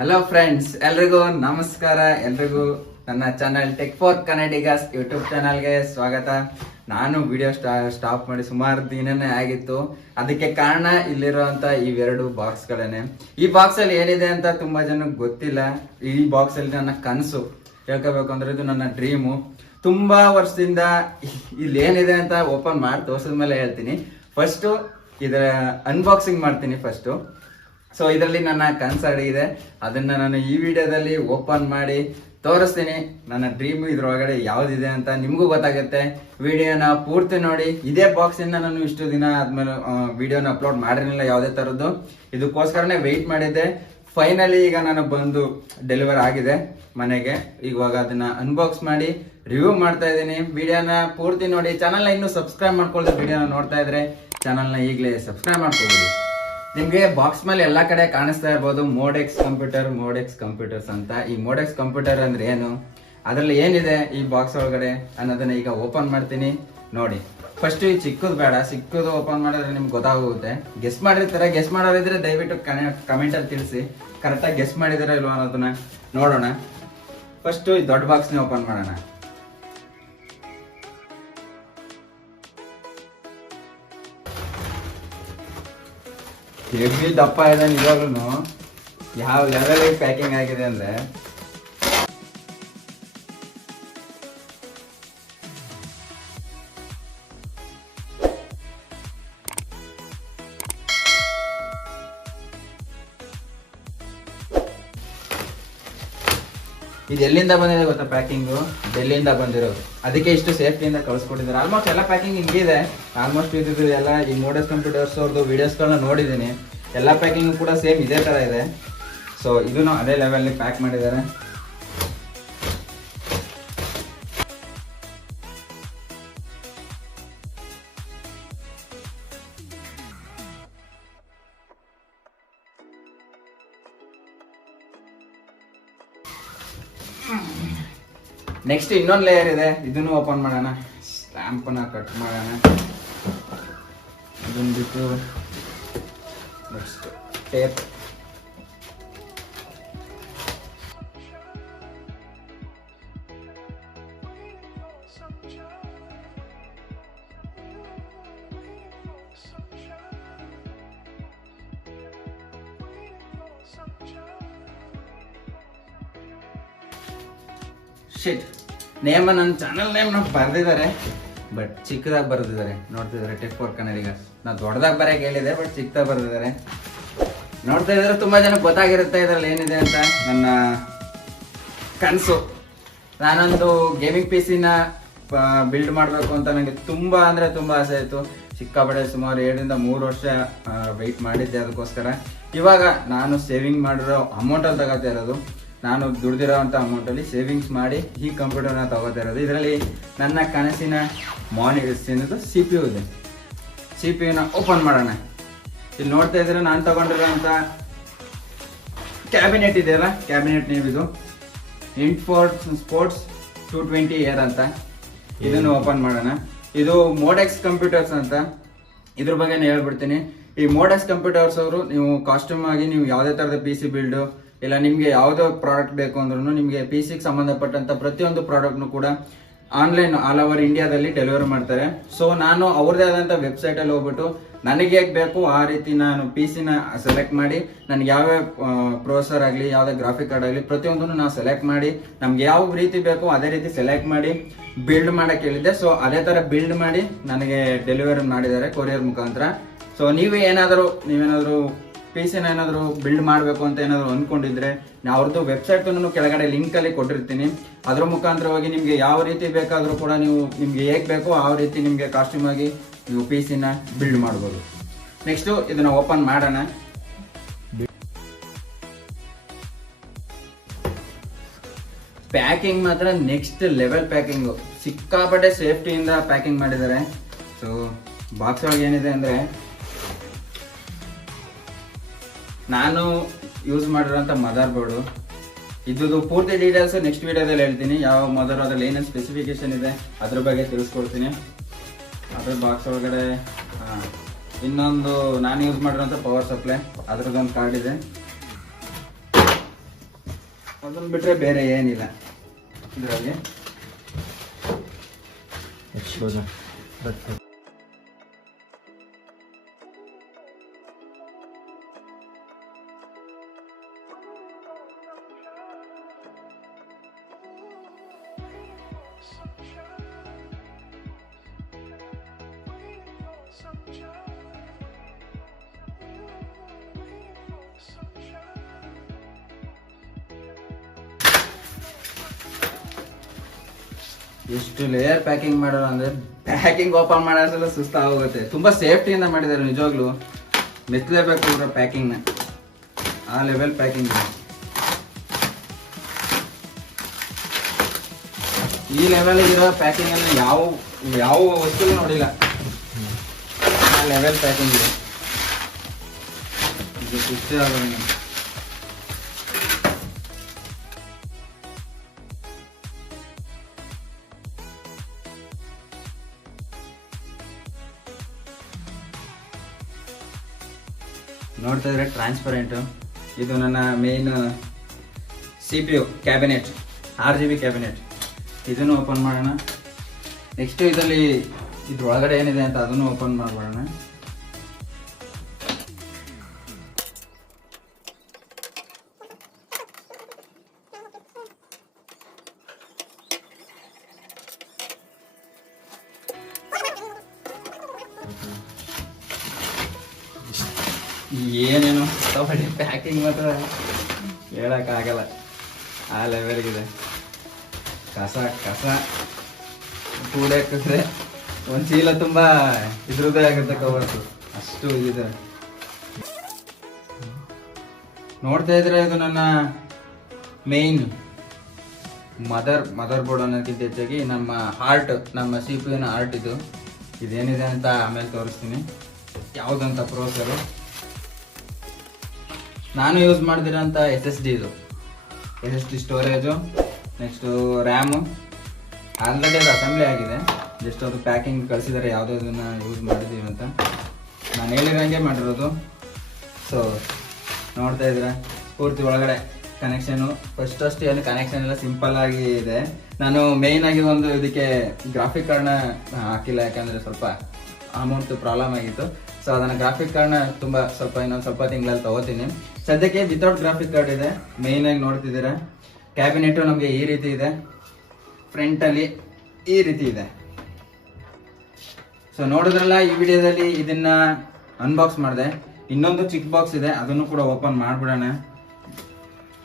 Hello friends ಎಲ್ರಿಗೂ ನಮಸ್ಕಾರ. ಎಲ್ರಿಗೂ ನನ್ನ channel tech for Kannadigas YouTube ಚಾನಲ್ಗೆ ಸ್ವಾಗತ. ನಾನು ವಿಡಿಯೋ ಸ್ಟಾ ಸ್ಟಾಪ್ ಮಾಡಿ ಸುಮಾರು ದಿನನೇ ಆಗಿತ್ತು. ಅದಕ್ಕೆ ಕಾರಣ ಇಲ್ಲಿರುವಂತ ಇವೆರಡು ಬಾಕ್ಸ್ಗಳೇನೆ ಈ ಬಾಕ್ಸ್ ಅಲ್ಲಿ ಏನಿದೆ ಅಂತ ತುಂಬಾ ಜನಕ್ಕೆ ಗೊತ್ತಿಲ್ಲ. ಈ ಬಾಕ್ಸ್ ಅಲ್ಲಿ ನನ್ನ ಕನಸು. ಹೇಳ್ಕೋಬೇಕು ಅಂದ್ರೆ ಇದು ನನ್ನ ಡ್ರೀಮು ತುಂಬಾ ವರ್ಷದಿಂದ ಇಲ್ಲಿ ಏನಿದೆ ಅಂತ ಓಪನ್ ಮಾಡಿ ತೋರ್ಸಿದ್ಮೇಲೆ ಹೇಳ್ತೀನಿ. ಫಸ್ಟು ಇದರ ಅನ್ಬಾಕ್ಸಿಂಗ್ ಮಾಡ್ತೀನಿ ಫಸ್ಟು ಸೊ ಇದರಲ್ಲಿ ನನ್ನ ಕನ್ಸರ್ಡ್ ಇದೆ. ಅದನ್ನ ನಾನು ಈ ವಿಡಿಯೋದಲ್ಲಿ ಓಪನ್ ಮಾಡಿ ತೋರಿಸ್ತೀನಿ. ನನ್ನ ಡ್ರೀಮ್ ಇದ್ರೊಳಗಡೆ ಯಾವ್ದಿದೆ ಅಂತ ನಿಮಗೂ ಗೊತ್ತಾಗುತ್ತೆ. ವಿಡಿಯೋನ ಪೂರ್ತಿ ನೋಡಿ. ಇದೇ ಇಂದ ನಾನು ಇಷ್ಟು ದಿನ ಆದ್ಮೇಲೆ ವಿಡಿಯೋನ ಅಪ್ಲೋಡ್ ಮಾಡಿರಲಿಲ್ಲ ಯಾವುದೇ ತರದ್ದು. ಇದಕ್ಕೋಸ್ಕರನೇ ವೆಯ್ಟ್ ಮಾಡಿದ್ದೆ. ಫೈನಲಿ ಈಗ ನಾನು ಬಂದು ಡೆಲಿವರ್ ಆಗಿದೆ ಮನೆಗೆ. ಇವಾಗ ಅದನ್ನ ಅನ್ಬಾಕ್ಸ್ ಮಾಡಿ ರಿವ್ಯೂ ಮಾಡ್ತಾ ಇದ್ದೀನಿ. ವಿಡಿಯೋನ ಪೂರ್ತಿ ನೋಡಿ. ಚಾನಲ್ನ ಇನ್ನೂ ಸಬ್ಸ್ಕ್ರೈಬ್ ಮಾಡ್ಕೊಳ್ಳೋದು ವಿಡಿಯೋನ ನೋಡ್ತಾ ಇದ್ರೆ ಚಾನಲ್ನ ಈಗಲೇ ಸಬ್ಸ್ಕ್ರೈಬ್ ಮಾಡ್ಕೊಬೋದು ನಿಮ್ಗೆ ಬಾಕ್ಸ್ ಮೇಲೆ ಎಲ್ಲಾ ಕಡೆ ಕಾಣಿಸ್ತಾ ಇರ್ಬೋದು ಮೋಡೆಕ್ಸ್ ಕಂಪ್ಯೂಟರ್ ಮೋಡೆಕ್ಸ್ ಕಂಪ್ಯೂಟರ್ಸ್ ಅಂತ. ಈ ಮೋಡೆಕ್ಸ್ ಕಂಪ್ಯೂಟರ್ ಅಂದ್ರೆ ಏನು? ಅದ್ರಲ್ಲಿ ಏನಿದೆ ಈ ಬಾಕ್ಸ್ ಒಳಗಡೆ? ಅನ್ನೋದನ್ನ ಈಗ ಓಪನ್ ಮಾಡ್ತೀನಿ. ನೋಡಿ. ಫಸ್ಟ್ ಈ ಚಿಕ್ಕದು ಬೇಡ. ಚಿಕ್ಕದು ಓಪನ್ ಮಾಡಿದ್ರೆ ನಿಮ್ಗೆ ಗೊತ್ತಾಗುತ್ತೆ. ಗೆಸ್ ಮಾಡಿರ್ತಾರೆ? ಗೆಸ್ ಮಾಡೋರಿದ್ರೆ ದಯವಿಟ್ಟು ಕಮೆಂಟ್ ಅಲ್ಲಿ ತಿಳಿಸಿ. ಕರೆಕ್ಟಾಗಿ ಗೆಸ್ ಮಾಡಿದಾರ ಇಲ್ವಾ ಅನ್ನೋದನ್ನ ನೋಡೋಣ. ಫಸ್ಟ್ ಈ ದೊಡ್ಡ ಬಾಕ್ಸ್ನ ಓಪನ್ ಮಾಡೋಣ. ಹೆವಿ ದಪ್ಪ ಇದೆ ಇವಾಗ ಯಾವ ಲೆವೆಲ್ ಪ್ಯಾಕಿಂಗ್ ಆಗಿದೆ ಅಂದ್ರೆ ಇದು ಎಲ್ಲಿಂದ ಬಂದಿದೆ ಗೊತ್ತಾ ಪ್ಯಾಕಿಂಗು? ಡೆಲ್ಲಿಂದ ಬಂದಿರೋದು? ಅದಕ್ಕೆ ಇಷ್ಟು ಸೇಫ್ಟಿಯಿಂದ ಕಳಿಸ್ಕೊಟ್ಟಿದ್ದಾರೆ. ಆಲ್ಮೋಸ್ಟ್ ಎಲ್ಲ ಪ್ಯಾಕಿಂಗ್ ಹಿಂಗಿದೆ ಆಲ್ಮೋಸ್ಟ್ ಇದು ಎಲ್ಲ ಈ ಮೋಡಸ್ ಕಂಪ್ಯೂಟರ್ಸ್ ಅವ್ರದ್ದು ವೀಡಿಯೋಸ್ಗಳನ್ನ ನೋಡಿದ್ದೀನಿ. ಎಲ್ಲ ಪ್ಯಾಕಿಂಗು ಕೂಡ ಸೇಮ್ ಇದೇ ಥರ ಇದೆ. ಸೊ ಇದನ್ನು ಅದೇ ಲೆವೆಲ್ಲಿ ಪ್ಯಾಕ್ ಮಾಡಿದ್ದಾರೆ. ನೆಕ್ಸ್ಟ್ ಇನ್ನೊಂದು ಲೇಯರ್ ಇದೆ. ಇದನ್ನು ಓಪನ್ ಮಾಡೋಣ. ಸ್ಟ್ಯಾಂಪನ್ನ ಕಟ್ ಮಾಡೋಣ. ಇದನ್ನು ಬಿಟ್ಟು ನೆಕ್ಸ್ಟ್ ಟೇಪ್ ಶಿಟ್ ನೇಮ ನನ್ನ ಚಾನಲ್ ನೇಮ್ ನಾವು ಬರೆದಿದ್ದಾರೆ ಬಟ್ ಚಿಕ್ಕದಾಗಿ ಬರೆದಿದ್ದಾರೆ ನೋಡ್ತಿದ್ದಾರೆ ಟೆಕ್ ಫೋರ್ ಕನ್ನಡಿಗ ನಾ ದೊಡ್ಡದಾಗಿ ಬರಕ್ಕೆ ಹೇಳಿದೆ ಬಟ್ ಚಿಕ್ಕದಾಗಿ ಬರೆದಿದ್ದಾರೆ ನೋಡ್ತಾ ಇದ್ರೆ ತುಂಬಾ ಜನಕ್ಕೆ ಗೊತ್ತಾಗಿರುತ್ತೆ ಇದ್ರಲ್ಲಿ ಏನಿದೆ ಅಂತ ನನ್ನ ಕನಸು. ನಾನೊಂದು ಗೇಮಿಂಗ್ ಪಿ ಸಿನ ಬಿಲ್ಡ್ ಮಾಡಬೇಕು ಅಂತ ನನಗೆ ತುಂಬಾ ಅಂದ್ರೆ ತುಂಬಾ ಆಸೆ ಆಯಿತು ಸಿಕ್ಕಾಪಟ್ಟೆ ಸುಮಾರು ಏಳರಿಂದ ಮೂರು ವರ್ಷ ವೆಯ್ಟ್ ಮಾಡಿದ್ದೆ ಅದಕ್ಕೋಸ್ಕರ. ಇವಾಗ ನಾನು ಸೇವಿಂಗ್ ಮಾಡಿರೋ ಅಮೌಂಟಲ್ಲಿ ತಗೋತಾ ಇರೋದು ನಾನು ದುಡ್ದಿರೋವಂಥ ಅಮೌಂಟಲ್ಲಿ ಸೇವಿಂಗ್ಸ್ ಮಾಡಿ ಈ ಕಂಪ್ಯೂಟರ್ನ ತಗೋತಾ ಇರೋದು. ಇದರಲ್ಲಿ ನನ್ನ ಕನಸಿನ ಮಾನಿಟರ್ಸ್ ಏನದು? ಸಿ ಪಿ ಯು ಇದೆ. ಸಿ ಪಿ ಯುನ ಓಪನ್ ಮಾಡೋಣ. ಇಲ್ಲಿ ನೋಡ್ತಾ ಇದ್ರೆ ನಾನು ತಗೊಂಡಿರೋಂಥ ಕ್ಯಾಬಿನೆಟ್ ಇದೆಯಲ್ಲ ಕ್ಯಾಬಿನೆಟ್ ನೇಮ್ ಇದು ಇನ್ಫೋರ್ಟ್ಸ್ ಸ್ಪೋರ್ಟ್ಸ್ ಟೂ ಟ್ವೆಂಟಿ ಏರ್ ಅಂತ. ಇದನ್ನು ಓಪನ್ ಮಾಡೋಣ. ಇದು ಮೋಡೆಕ್ಸ್ ಕಂಪ್ಯೂಟರ್ಸ್ ಅಂತ. ಇದ್ರ ಬಗ್ಗೆ ಹೇಳ್ಬಿಡ್ತೀನಿ. ಈ ಮೋಡೆಕ್ಸ್ ಕಂಪ್ಯೂಟರ್ಸ್ ಅವರು ನೀವು ಕಾಸ್ಟ್ಯೂಮ್ ಆಗಿ ನೀವು ಯಾವುದೇ ತರದ ಪಿ ಸಿ ಬಿಲ್ಡ್ ಇಲ್ಲ, ನಿಮಗೆ ಯಾವುದೋ ಪ್ರಾಡಕ್ಟ್ ಬೇಕು ಅಂದ್ರೂ ನಿಮಗೆ ಪಿ ಸಿಗೆ ಸಂಬಂಧಪಟ್ಟಂತ ಪ್ರತಿಯೊಂದು ಪ್ರಾಡಕ್ಟ್ನು ಕೂಡ ಆನ್ಲೈನ್ ಆಲ್ ಓವರ್ ಇಂಡಿಯಾದಲ್ಲಿ ಡೆಲಿವರಿ ಮಾಡ್ತಾರೆ. ಸೊ ನಾನು ಅವ್ರದೇ ಆದಂಥ ವೆಬ್ಸೈಟ್ ಅಲ್ಲಿ ಹೋಗ್ಬಿಟ್ಟು ನನಗೆ ಹೇಗೆ ಬೇಕು ಆ ರೀತಿ ನಾನು ಪಿ ಸಿನ ಸೆಲೆಕ್ಟ್ ಮಾಡಿ, ನನಗೆ ಯಾವ್ಯಾವ ಪ್ರೊಸೆಸರ್ ಆಗಲಿ, ಯಾವುದೇ ಗ್ರಾಫಿಕ್ ಕಾರ್ಡ್ ಆಗಲಿ ಪ್ರತಿಯೊಂದನ್ನು ನಾವು ಸೆಲೆಕ್ಟ್ ಮಾಡಿ, ನಮ್ಗೆ ಯಾವ ರೀತಿ ಬೇಕು ಅದೇ ರೀತಿ ಸೆಲೆಕ್ಟ್ ಮಾಡಿ ಬಿಲ್ಡ್ ಮಾಡಕ್ಕೆ ಹೇಳಿದ್ದೆ. ಸೊ ಅದೇ ತರ ಬಿಲ್ಡ್ ಮಾಡಿ ನನಗೆ ಡೆಲಿವರಿ ಮಾಡಿದ್ದಾರೆ ಕೊರಿಯರ್ ಮುಖಾಂತರ. ಸೊ ನೀವು ಏನಾದರೂ, ನೀವೇನಾದರೂ ಪಿ ಸಿನ ಏನಾದರೂ ಬಿಲ್ಡ್ ಮಾಡಬೇಕು ಅಂತ ಏನಾದರೂ ಅಂದ್ಕೊಂಡಿದ್ರೆ ಅವ್ರದ್ದು ವೆಬ್ಸೈಟ್ ಕೆಳಗಡೆ ಲಿಂಕ್ ಅಲ್ಲಿ ಕೊಟ್ಟಿರ್ತೀನಿ. ಅದ್ರ ಮುಖಾಂತರವಾಗಿ ನಿಮ್ಗೆ ಯಾವ ರೀತಿ ಬೇಕಾದರೂ ಕೂಡ ನೀವು ನಿಮ್ಗೆ ಹೇಗೆ ಬೇಕೋ ಆ ರೀತಿ ನಿಮಗೆ ಕಾಸ್ಟ್ಯೂಮ್ ಆಗಿ ನೀವು ಪಿ ಸಿನ ಬಿಲ್ಡ್ ಮಾಡ್ಬೋದು. ನೆಕ್ಸ್ಟು ಇದನ್ನ ಓಪನ್ ಮಾಡೋಣ. ಪ್ಯಾಕಿಂಗ್ ಮಾತ್ರ ನೆಕ್ಸ್ಟ್ ಲೆವೆಲ್ ಪ್ಯಾಕಿಂಗು ಸಿಕ್ಕಾಪಟ್ಟೆ ಸೇಫ್ಟಿಯಿಂದ ಪ್ಯಾಕಿಂಗ್ ಮಾಡಿದ್ದಾರೆ. ಸೊ ಬಾಕ್ಸ್ ಒಳಗೆ ಏನಿದೆ ಅಂದರೆ ನಾನು ಯೂಸ್ ಮಾಡಿರೋಂಥ ಮದರ್ ಬೋರ್ಡು ಇದ್ದು ಪೂರ್ತಿ ಡೀಟೇಲ್ಸ್ ನೆಕ್ಸ್ಟ್ ವಿಡಿಯೋದಲ್ಲಿ ಹೇಳ್ತೀನಿ. ಯಾವ ಮದರ್ ಅದರಲ್ಲಿ ಏನೇನು ಸ್ಪೆಸಿಫಿಕೇಶನ್ ಇದೆ, ಅದ್ರ ಬಗ್ಗೆ ತಿಳಿಸ್ಕೊಡ್ತೀನಿ. ಅದ್ರ ಬಾಕ್ಸ್ ಒಳಗಡೆ ಇನ್ನೊಂದು ನಾನು ಯೂಸ್ ಮಾಡಿರೋಂಥ ಪವರ್ ಸಪ್ಲೈ ಅದ್ರದ್ದೊಂದು ಕಾರ್ಡ್ ಇದೆ. ಅದನ್ನ ಬಿಟ್ಟರೆ ಬೇರೆ ಏನಿಲ್ಲ ಇದರಲ್ಲಿ. ಎಷ್ಟು ಲೇಯರ್ ಪ್ಯಾಕಿಂಗ್ ಮಾಡೋಣ ಅಂದ್ರೆ ಪ್ಯಾಕಿಂಗ್ ಓಪನ್ ಮಾಡೋಸಲ ಸುಸ್ತಾಗೋಗುತ್ತೆ ತುಂಬಾ ಸೇಫ್ಟಿಯಿಂದ ಮಾಡಿದ್ದಾರೆ ನಿಜವಾಗ್ಲು. ಮೆಚ್ಚಲೇಬೇಕು ಇವರ ಪ್ಯಾಕಿಂಗ್ನ ಆ ಲೆವೆಲ್ ಪ್ಯಾಕಿಂಗ್ ಈ ಲೆವೆಲ್ ಇರೋ ಪ್ಯಾಕಿಂಗ್ ಅಲ್ಲಿ ಯಾವ ಯಾವ ವಸ್ತು ನೋಡಿಲ್ಲ. ಆ ಲೆವೆಲ್ ಪ್ಯಾಕಿಂಗ್ ಇದೆ ಇದು ಖುಷಿ ಆಗೋದು ನೋಡ್ತಾ ಇದ್ರೆ ಟ್ರಾನ್ಸ್ಪರೆಂಟ್ ಇದು ನನ್ನ main C P U cabinet R G B cabinet ಇದನ್ನು ಓಪನ್ ಮಾಡೋಣ. ನೆಕ್ಸ್ಟ್ ಇದರಲ್ಲಿ ಇದ್ರೊಳಗಡೆ ಏನಿದೆ ಅಂತ ಅದನ್ನು ಓಪನ್ ಮಾಡ್ಬಿಡೋಣ ಏನೇನು ತಗೊಳ್ಳಿ ಪ್ಯಾಕಿಂಗ್ ಮಾತ್ರ ಹೇಳಕ್ಕಾಗಲ್ಲ. ಆ ಲೆವೆಲ್ಗಿದೆ ಕಸ ಕಸ. ಕೂಡಾಕಿದ್ರೆ ಒಂದು ಚೀಲ ತುಂಬ ಇದ್ರದ್ದೇ ಆಗುತ್ತೆ ಕವರ್ಸು ಅಷ್ಟು ಇದೆ ನೋಡ್ತಾ ಇದ್ರೆ ಇದು ನನ್ನ ಮೇನ್ ಮದರ್ ಮದರ್ ಬೋರ್ಡ್ ಅನ್ನೋದಕ್ಕಿಂತ ಹೆಚ್ಚಾಗಿ ನಮ್ಮ ಹಾರ್ಟ್ ನಮ್ಮ ಸಿ ಪಿ ಹಾರ್ಟ್ ಇದು. ಇದೇನಿದೆ ಅಂತ ಆಮೇಲೆ ತೋರಿಸ್ತೀನಿ. ಯಾವುದಂತ ಪ್ರೋಸರು ನಾನು ಯೂಸ್ ಮಾಡ್ತಿರೋಂಥ ಎಸ್ ಎಸ್ ಡಿ ಇದು. S S D storage next RAM already ಅದು ಅಸೆಂಬ್ಲಿ ಆಗಿದೆ. ಜಸ್ಟ್ ಅದು ಪ್ಯಾಕಿಂಗ್ ಕಳಿಸಿದ್ದಾರೆ ಯಾವುದನ್ನ ಯೂಸ್ ಮಾಡಿದ್ದೀವಿ ಅಂತ. ನಾನು ಹೇಳಿರಂಗೆ ಮಾಡಿರೋದು. ಸೊ ನೋಡ್ತಾ ಇದ್ದೀರಾ? ಪೂರ್ತಿ ಒಳಗಡೆ ಕನೆಕ್ಷನು ಫಸ್ಟ್ ಅಷ್ಟು ಏನು ಕನೆಕ್ಷನ್ ಎಲ್ಲ ಸಿಂಪಲ್ ಆಗಿ ಇದೆ. ನಾನು ಮೇಯ್ನ್ ಆಗಿ ಒಂದು ಇದಕ್ಕೆ ಗ್ರಾಫಿಕ್ ಕಾರ್ಡ್ನ ಹಾಕಿಲ್ಲ, ಯಾಕಂದರೆ ಸ್ವಲ್ಪ ಅಮೌಂಟ್ ಪ್ರಾಬ್ಲಮ್ ಆಗಿತ್ತು. ಸೊ ಅದನ್ನು ಗ್ರಾಫಿಕ್ ಕಾರ್ಡ್ನ ತುಂಬ ಸ್ವಲ್ಪ, ಇನ್ನೊಂದು ಸ್ವಲ್ಪ ತಿಂಗಳಲ್ಲಿ ತಗೋತೀನಿ. ಸದ್ಯಕ್ಕೆ ವಿತೌಟ್ ಗ್ರಾಫಿಕ್ ಕಾರ್ಡ್ ಇದೆ. ಮೇನ್ ಆಗಿ ನೋಡ್ತಿದ್ದೀರಾ. ಕ್ಯಾಬಿನೆಟ್ ನಮಗೆ ಈ ರೀತಿ ಇದೆ. ಫ್ರಂಟ್ ಅಲ್ಲಿ ಈ ರೀತಿ ಇದೆ. ಸೊ ನೋಡಿದ್ರಲ್ಲ ಈ ವಿಡಿಯೋದಲ್ಲಿ ಇದನ್ನ ಅನ್ಬಾಕ್ಸ್ ಮಾಡಿದೆ. ಇನ್ನೊಂದು ಚಿಕ್ ಬಾಕ್ಸ್ ಇದೆ. ಅದನ್ನು ಕೂಡ ಓಪನ್ ಮಾಡ್ಬಿಡೋಣ.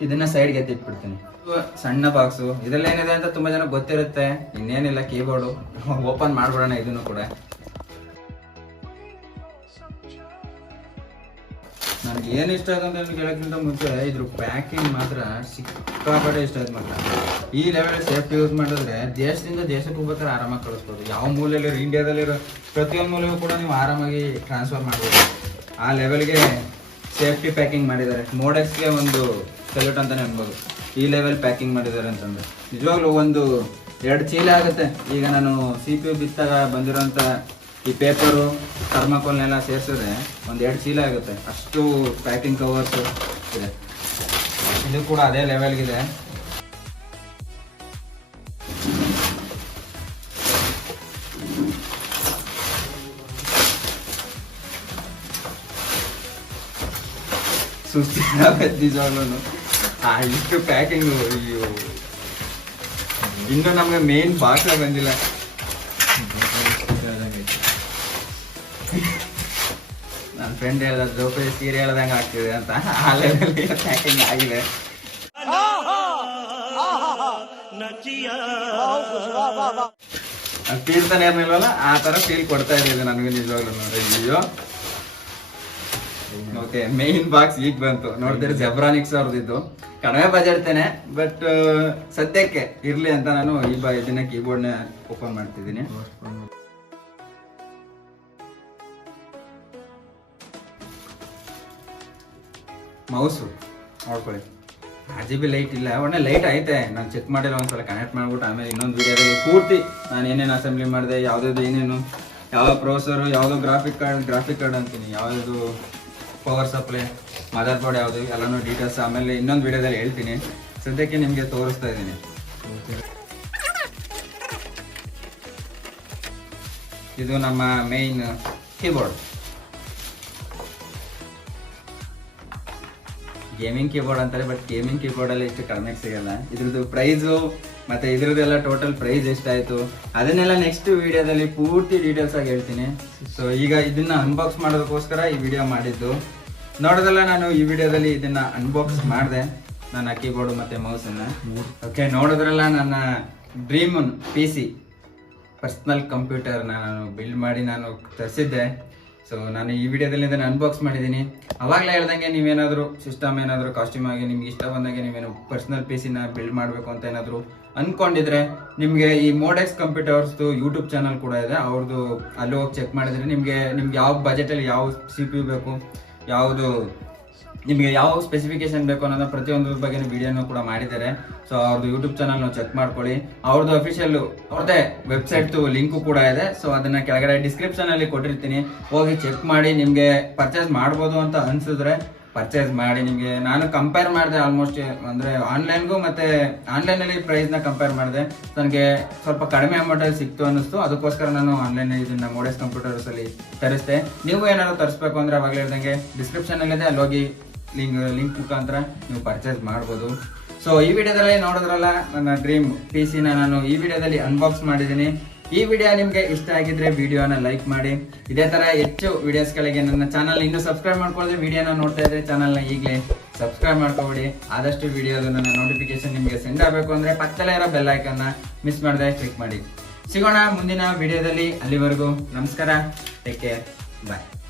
ಇದನ್ನ ಸೈಡ್ಗೆ ಎತ್ತಿಟ್ಬಿಡ್ತೀನಿ. ಸಣ್ಣ ಬಾಕ್ಸು ಇದೆಲ್ಲ ಏನಿದೆ ಅಂತ ತುಂಬಾ ಜನ ಗೊತ್ತಿರುತ್ತೆ. ಇನ್ನೇನಿಲ್ಲ ಕೀಬೋರ್ಡು ಓಪನ್ ಮಾಡ್ಬಿಡೋಣ ಇದನ್ನು ಕೂಡ. ನನಗೆ ಏನು ಇಷ್ಟ ಆಯ್ತು ಅಂತ ಹೇಳೋಕ್ಕಿಂತ ಮುಂಚೆ ಇದ್ರ ಪ್ಯಾಕಿಂಗ್ ಮಾತ್ರ ಸಿಕ್ಕಾಪಟ್ಟೆ ಇಷ್ಟ ಆಯ್ತು ಮಾತ್ರ. ಈ ಲೆವೆಲ್ ಸೇಫ್ಟಿ ಯೂಸ್ ಮಾಡಿದ್ರೆ ದೇಶದಿಂದ ದೇಶಕ್ಕೆ ಹೋಗ್ಬೇಕಾದ್ರೆ ಆರಾಮಾಗಿ ಕಳಿಸ್ಬೋದು. ಯಾವ ಮೂಲೆಯಲ್ಲಿರೋ ಇಂಡಿಯಾದಲ್ಲಿರೋ ಪ್ರತಿಯೊಂದು ಮೂಲೆಗೂ ಕೂಡ ನೀವು ಆರಾಮಾಗಿ ಟ್ರಾನ್ಸ್ಫರ್ ಮಾಡ್ಬೋದು. ಆ ಲೆವೆಲ್ಗೆ ಸೇಫ್ಟಿ ಪ್ಯಾಕಿಂಗ್ ಮಾಡಿದ್ದಾರೆ. ಮೋಡೆಕ್ಸ್ಗೆ ಒಂದು ಸೆಲ್ಯೂಟ್ ಅಂತಲೇ ಅನ್ಬೋದು. ಈ ಲೆವೆಲ್ ಪ್ಯಾಕಿಂಗ್ ಮಾಡಿದ್ದಾರೆ ಅಂತಂದ್ರೆ. ನಿಜವಾಗ್ಲೂ ಒಂದು ಎರಡು ಚೀಲ ಆಗುತ್ತೆ. ಈಗ ನಾನು ಸಿ ಪಿ ಯು ಬಿತ್ತಾಗ ಬಂದಿರೋಂಥ ಈ ಪೇಪರು ಥರ್ಮಕೋಲ್ನೆಲ್ಲ ಸೇರಿಸಿದ್ರೆ ಒಂದು ಎರಡು ಚೀಲ ಆಗುತ್ತೆ. ಅಷ್ಟು ಪ್ಯಾಕಿಂಗ್ ಕವರ್ಸು ಇದೆ. ಇದು ಕೂಡ ಅದೇ ಲೆವೆಲ್ಗಿದೆ ಸುಸ್ತಿಜಾಗ್ಲೂ ಆ ಇಷ್ಟು ಪ್ಯಾಕಿಂಗ್ ಅಯ್ಯೋ. ಇನ್ನು ನಮ್ಗೆ ಮೇನ್ ಭಾಷೆ ಬಂದಿಲ್ಲ. ಫ್ರೆಂಡ್ ಹೇಳ್ದ ದ್ರೌಪದಿ ಸೀರೆ ಹೇಳ್ದಂಗೆ ಆಗ್ತಿದೆ ಅಂತ. ಆ ಲೆವೆಲ್ ಪ್ಯಾಕಿಂಗ್ ಆಗಿದೆ. ಫೀಲ್ ತಾನೇ ಇರ್ಲಿಲ್ವಲ್ಲ ಆ ತರ ಫೀಲ್ ಕೊಡ್ತಾ ಇದೆ ನನಗೆ ನಿಜವಾಗ್ಲೂ ನೋಡ್ರಿ ಅಯ್ಯೋ ಓಕೆ ಮೇನ್ ಬಾಕ್ಸ್ ಈಗ ಬಂತು. ನೋಡ್ತೀರಿ ಜೆಬ್ರಾನಿಕ್ಸ್ ಅವ್ರದ್ದು ಕಡಿಮೆ ಬಜೆಟ್ತೇನೆ ಬಟ್ ಸದ್ಯಕ್ಕೆ ಇರ್ಲಿ ಅಂತ ನಾನು ಈ ಇದನ್ನ ಕೀಬೋರ್ಡ್ನ ಓಪನ್ ಮಾಡ್ತಿದ್ದೀನಿ. ಮೌಸು. ನೋಡ್ಕೊಳ್ಳಿ ಆರ್ ಬಿ ಲೈಟ್ ಇಲ್ಲ. ಒಳ್ಳೆ ಲೈಟ್ ಐತೆ. ನಾನು ಚೆಕ್ ಮಾಡಿಲ್ಲ, ಒಂದ್ಸಲ ಕನೆಕ್ಟ್ ಮಾಡ್ಬಿಟ್ಟು ಆಮೇಲೆ ಇನ್ನೊಂದು ವಿಡಿಯೋದಲ್ಲಿ ಪೂರ್ತಿ ನಾನು ಏನೇನು ಅಸೆಂಬ್ಲಿ ಮಾಡಿದೆ ಯಾವುದಾದ್ರು ಏನೇನು, ಯಾವ ಪ್ರೊಸರು ಯಾವುದೋ ಗ್ರಾಫಿಕ್ ಕಾರ್ಡ್ ಗ್ರಾಫಿಕ್ ಕಾರ್ಡ್ ಅಂತೀನಿ. ಯಾವುದು ಪವರ್ ಸಪ್ಲೈ ಮದರ್ ಬೋರ್ಡ್ ಯಾವುದು, ಎಲ್ಲನೂ ಡೀಟೇಲ್ಸ್ ಆಮೇಲೆ ಇನ್ನೊಂದು ವಿಡಿಯೋದಲ್ಲಿ ಹೇಳ್ತೀನಿ. ಸದ್ಯಕ್ಕೆ ನಿಮಗೆ ತೋರಿಸ್ತಾ ಇದ್ದೀನಿ. ಇದು ನಮ್ಮ ಮೇಯ್ನ್ ಕೀಬೋರ್ಡ್ ಗೇಮಿಂಗ್ ಕೀಬೋರ್ಡ್ ಅಂತಾರೆ ಬಟ್ ಗೇಮಿಂಗ್ ಕೀಬೋರ್ಡ್ ಅಲ್ಲಿ ಇಷ್ಟು ಕಡಿಮೆ ಸಿಗಲ್ಲ. ಇದ್ರದ್ದು ಪ್ರೈಸು ಮತ್ತೆ ಇದ್ರದ್ದೆಲ್ಲ ಟೋಟಲ್ ಪ್ರೈಸ್ ಎಷ್ಟಾಯಿತು ಅದನ್ನೆಲ್ಲ ನೆಕ್ಸ್ಟ್ ವಿಡಿಯೋದಲ್ಲಿ ಪೂರ್ತಿ ಡೀಟೇಲ್ಸ್ ಆಗಿ ಹೇಳ್ತೀನಿ. ಸೊ ಈಗ ಇದನ್ನ ಅನ್ಬಾಕ್ಸ್ ಮಾಡೋದಕ್ಕೋಸ್ಕರ ಈ ವಿಡಿಯೋ ಮಾಡಿದ್ದು. ನೋಡೋದಲ್ಲ ನಾನು ಈ ವಿಡಿಯೋದಲ್ಲಿ ಇದನ್ನ ಅನ್ಬಾಕ್ಸ್ ಮಾಡಿದೆ. ನನ್ನ ಕೀಬೋರ್ಡ್ ಮತ್ತೆ ಮೌಸ್ ಅನ್ನ. ಓಕೆ ನೋಡೋದ್ರಲ್ಲ ನನ್ನ ಡ್ರೀಮ್ ಪಿ ಸಿ ಪರ್ಸ್ನಲ್ ಕಂಪ್ಯೂಟರ್ನ ನಾನು ಬಿಲ್ಡ್ ಮಾಡಿ ನಾನು ತರಿಸಿದ್ದೆ. ಸೊ ನಾನು ಈ ವಿಡಿಯೋದಲ್ಲಿ ಇದನ್ನು ಅನ್ಬಾಕ್ಸ್ ಮಾಡಿದ್ದೀನಿ. ಅವಾಗಲೇ ಹೇಳ್ದಂಗೆ ನೀವೇನಾದರೂ ಸಿಸ್ಟಮ್ ಏನಾದರೂ ಕಾಸ್ಟ್ಯೂಮ್ ಆಗಿ ನಿಮ್ಗೆ ಇಷ್ಟ ಬಂದಂಗೆ ನೀವೇನು ಪರ್ಸ್ನಲ್ ಪಿ ಸಿನ ಬಿಲ್ಡ್ ಮಾಡಬೇಕು ಅಂತ ಏನಾದರೂ ಅಂದ್ಕೊಂಡಿದ್ರೆ ನಿಮಗೆ ಈ ಮೋಡೆಕ್ಸ್ ಕಂಪ್ಯೂಟರ್ಸ್ದು ಯೂಟ್ಯೂಬ್ ಚಾನಲ್ ಕೂಡ ಇದೆ. ಅವ್ರದ್ದು ಅಲ್ಲಿ ಹೋಗಿ ಚೆಕ್ ಮಾಡಿದರೆ ನಿಮಗೆ ನಿಮ್ಗೆ ಯಾವ ಬಜೆಟಲ್ಲಿ ಯಾವ ಸಿ ಪಿ ಬೇಕು, ಯಾವುದು ನಿಮಗೆ ಯಾವ ಸ್ಪೆಸಿಫಿಕೇಶನ್ ಬೇಕು ಅನ್ನೋದನ್ನ ಪ್ರತಿಯೊಂದು ಬಗ್ಗೆ ವಿಡಿಯೋನು ಕೂಡ ಮಾಡಿದ್ದಾರೆ. ಸೊ ಅವ್ರದ್ದು ಯೂಟ್ಯೂಬ್ ಚಾನಲ್ ಚೆಕ್ ಮಾಡ್ಕೊಳ್ಳಿ. ಅವ್ರದ್ದು ಅಫಿಷಿಯಲ್ ಅವ್ರದ್ದೇ ವೆಬ್ಸೈಟ್ ಲಿಂಕು ಕೂಡ ಇದೆ. ಸೊ ಅದನ್ನ ಕೆಳಗಡೆ ಡಿಸ್ಕ್ರಿಪ್ಷನ್ ಅಲ್ಲಿ ಕೊಟ್ಟಿರ್ತೀನಿ. ಹೋಗಿ ಚೆಕ್ ಮಾಡಿ, ನಿಮಗೆ ಪರ್ಚೇಸ್ ಮಾಡ್ಬೋದು ಅಂತ ಅನ್ಸಿದ್ರೆ ಪರ್ಚೇಸ್ ಮಾಡಿ. ನಿಮಗೆ ನಾನು ಕಂಪೇರ್ ಮಾಡಿದೆ ಆಲ್ಮೋಸ್ಟ್ ಅಂದ್ರೆ ಆನ್ಲೈನ್ಗೂ ಮತ್ತೆ ಆನ್ಲೈನ್ ಅಲ್ಲಿ ಪ್ರೈಸ್ನ ಕಂಪೇರ್ ಮಾಡಿದೆ. ನನಗೆ ಸ್ವಲ್ಪ ಕಡಿಮೆ ಅಮೌಂಟ್ ಅಲ್ಲಿ ಸಿಕ್ತು ಅನ್ನಿಸ್ತು. ಅದಕ್ಕೋಸ್ಕರ ನಾನು ಆನ್ಲೈನಲ್ಲಿ ಇದನ್ನ ಮೋಡೆಸ್ ಕಂಪ್ಯೂಟರ್ಸ್ ಅಲ್ಲಿ ತರಿಸ್ದೆ. ನೀವು ಏನಾದ್ರು ತರಿಸ್ಬೇಕು ಅಂದ್ರೆ ಅವಾಗಲೇ ಇದ್ದಂಗೆ ಅಲ್ಲಿ ಹೋಗಿ ಲಿಂಕ್ ಲಿಂಕ್ ಮುಖಾಂತರ ನೀವು ಪರ್ಚೇಸ್ ಮಾಡ್ಬೋದು. ಸೊ ಈ ವಿಡಿಯೋದಲ್ಲಿ ನೋಡಿದ್ರಲ್ಲ ನನ್ನ ಡ್ರೀಮ್ ಪಿ ಸಿನ ನಾನು ಈ ವಿಡಿಯೋದಲ್ಲಿ ಅನ್ಬಾಕ್ಸ್ ಮಾಡಿದ್ದೀನಿ. ಈ ವಿಡಿಯೋ ನಿಮಗೆ ಇಷ್ಟ ಆಗಿದ್ರೆ ವಿಡಿಯೋನ ಲೈಕ್ ಮಾಡಿ. ಇದೇ ತರ ಹೆಚ್ಚು ವಿಡಿಯೋಸ್ಗಳಿಗೆ ನನ್ನ ಚಾನಲ್ ಇನ್ನೂ ಸಬ್ಸ್ಕ್ರೈಬ್ ಮಾಡ್ಕೊಳ್ಳಿ ವಿಡಿಯೋನ ನೋಡ್ತಾ ಇದ್ರೆ ಚಾನಲ್ನ ಈಗಲೇ ಸಬ್ಸ್ಕ್ರೈಬ್ ಮಾಡ್ಕೊಬಿಡಿ. ಆದಷ್ಟು ವಿಡಿಯೋದು ನನ್ನ ನೋಟಿಫಿಕೇಶನ್ ನಿಮ್ಗೆ ಸೆಂಡ್ ಆಗಬೇಕು ಅಂದ್ರೆ ಪಕ್ಕದಲ್ಲೇ ಇರೋ ಬೆಲ್ ಐಕನ್ನ ಮಿಸ್ ಮಾಡದೆ ಕ್ಲಿಕ್ ಮಾಡಿ. ಸಿಗೋಣ ಮುಂದಿನ ವಿಡಿಯೋದಲ್ಲಿ. ಅಲ್ಲಿವರೆಗೂ ನಮಸ್ಕಾರ. Take care bye